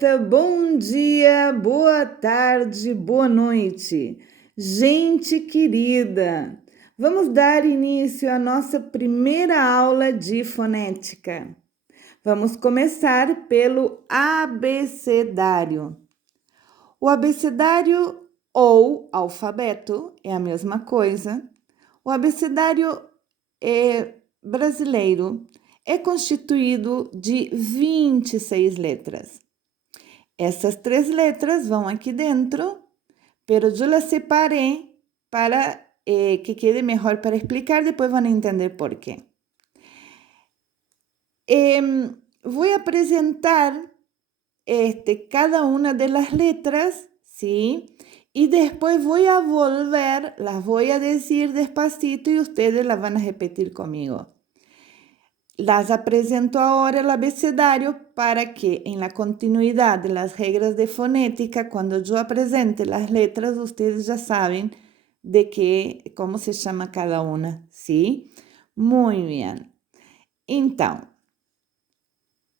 planeta, bom dia, boa tarde, boa noite. Gente querida, vamos dar início à nossa primeira aula de fonética. Vamos começar pelo abecedário. O abecedário ou alfabeto é a mesma coisa. O abecedário brasileiro é constituído de 26 letras. Essas 3 letras vão aqui dentro, pero eu las separei para que quede melhor para explicar, depois vão entender por quê. Vou apresentar cada uma das letras, ¿sí? Y después voy a volver, las voy a decir despacito y ustedes las van a repetir conmigo. Las apresento ahora el abecedario para que en la continuidad de las reglas de fonética, cuando yo apresente las letras, ustedes ya saben cómo se llama cada una, ¿sí? Muy bien. Então,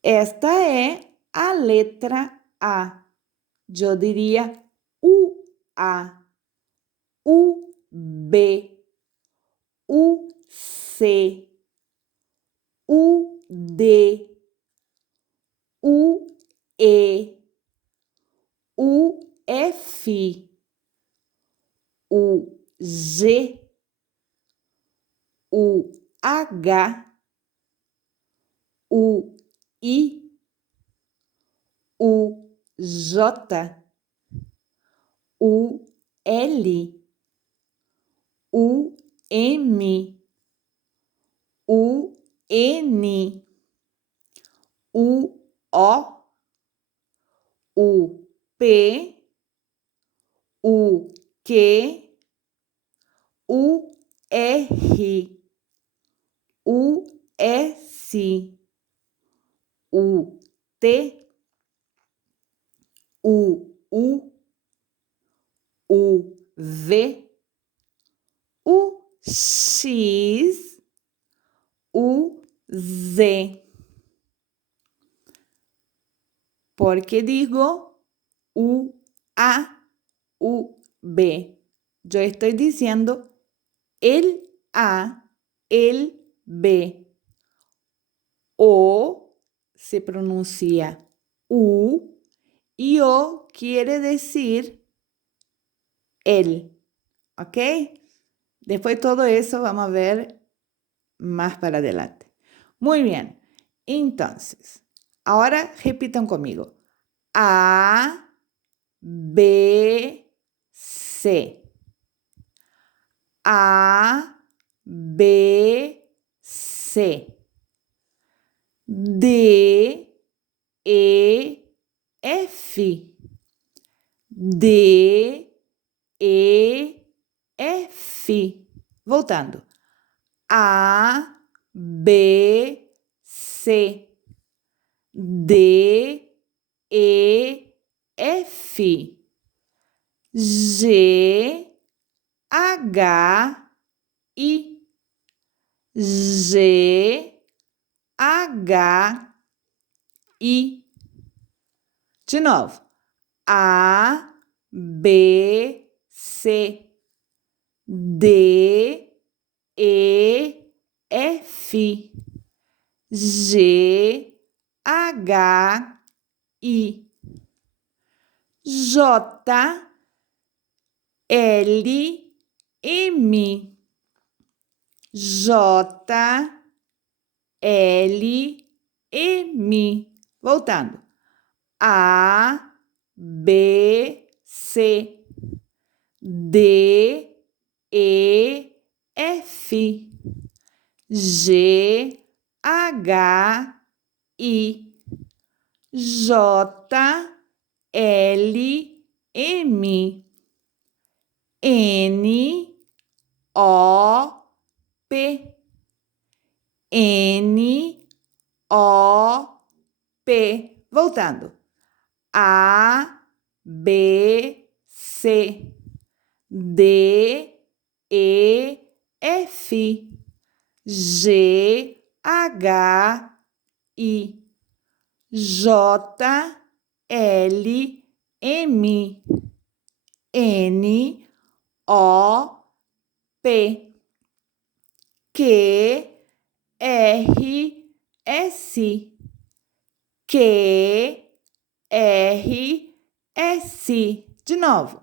esta é a letra A. Eu diria UA, UB, UC, UD, UE, UF, UG, UH, UI, UJ, UL, UM, UN, UO, UP, UQ, UR, US, UT, UU, UV, UX, UZ. ¿Por qué digo UA, UB? Yo estoy diciendo el A, el B. O se pronuncia U y O quiere decir el. ¿Ok? Después de todo eso vamos a ver más para adelante. Muy bien. Entonces, ahora repitan conmigo. A, B, C. A, B, C. D, E, F. D, E, F. Voltando. A, B, C. D, E, F. G, H, I. G, H, I. De novo. A, B, C. D, E, F. G, H, I. J, L, M. J, L, M. Voltando. A, B, C. D, E, F. G, H, I. J, L, M. N, O, P. N, O, P. Voltando. A, B, C. D, E, F. G, H, I. J, L, M, N, O, P, Q, R, S, Q, R, S. De novo.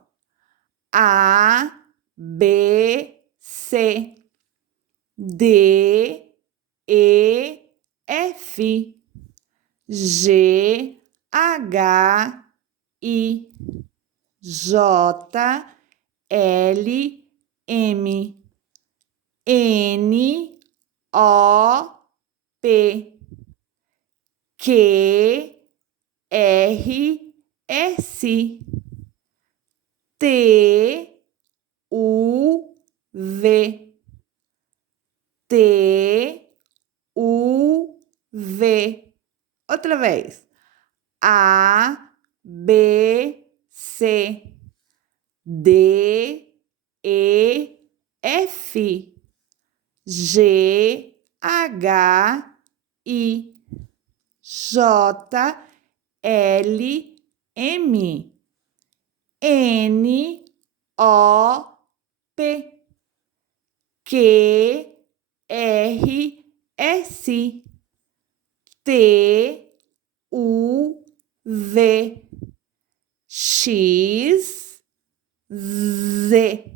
A, B, C, D, E, F, G, H, I, J, L, M, N, O, P, Q, R, S, T, U, V, T, U, V. Outra vez. A, B, C, D, E, F, G, H, I, J, L, M, N, O, P, Q, R, S, T, U, V, X, Z,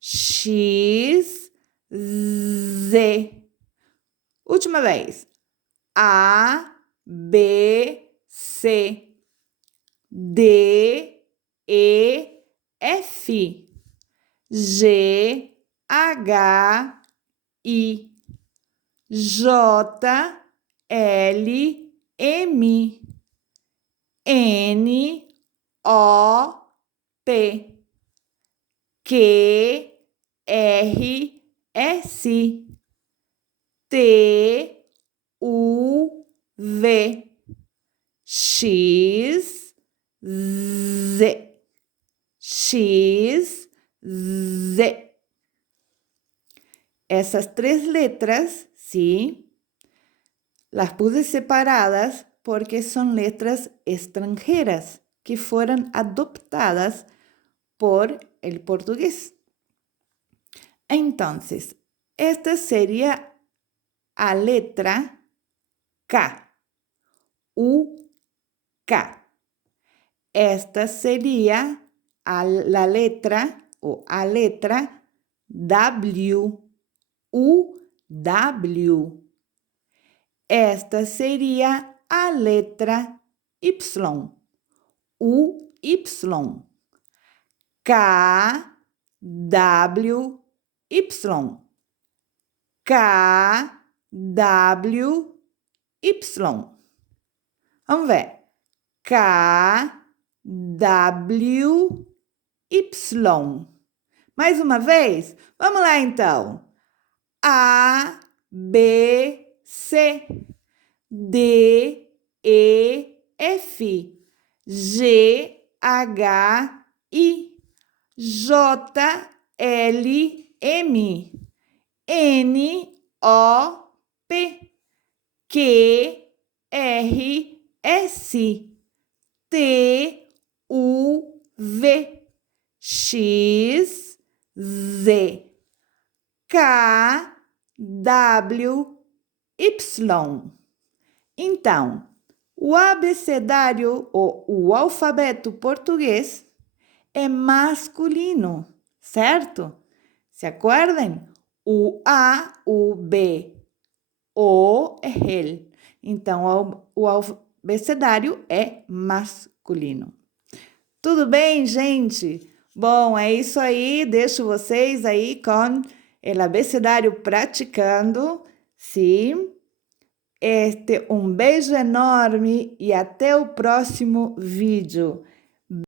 X, Z. Última vez. A, B, C, D, E, F, G, H, I, J, L, M, N, O, P, Q, R, S, T, U, V, X, Z, X, Z. Essas três letras, sim, las puse separadas porque son letras extranjeras que fueron adoptadas por el portugués. Entonces, esta sería a letra K, U, K. Esta sería la letra o a letra W, U, W. Esta seria a letra Y, U, Y. K, W, Y. K, W, Y. Vamos ver. K, W, Y. Mais uma vez? Vamos lá, então. A, B, C, D, E, F, G, H, I, J, L, M, N, O, P, Q, R, S, T, U, V, X, Z, K, W, Y. Então, o abecedário ou o alfabeto português é masculino, certo? ¿Se acuerdan? O A, o B, o é ele. Então, o abecedário é masculino. Tudo bem, gente? Bom, é isso aí. Deixo vocês aí com o abecedário praticando, sim? Um beijo enorme e até o próximo vídeo.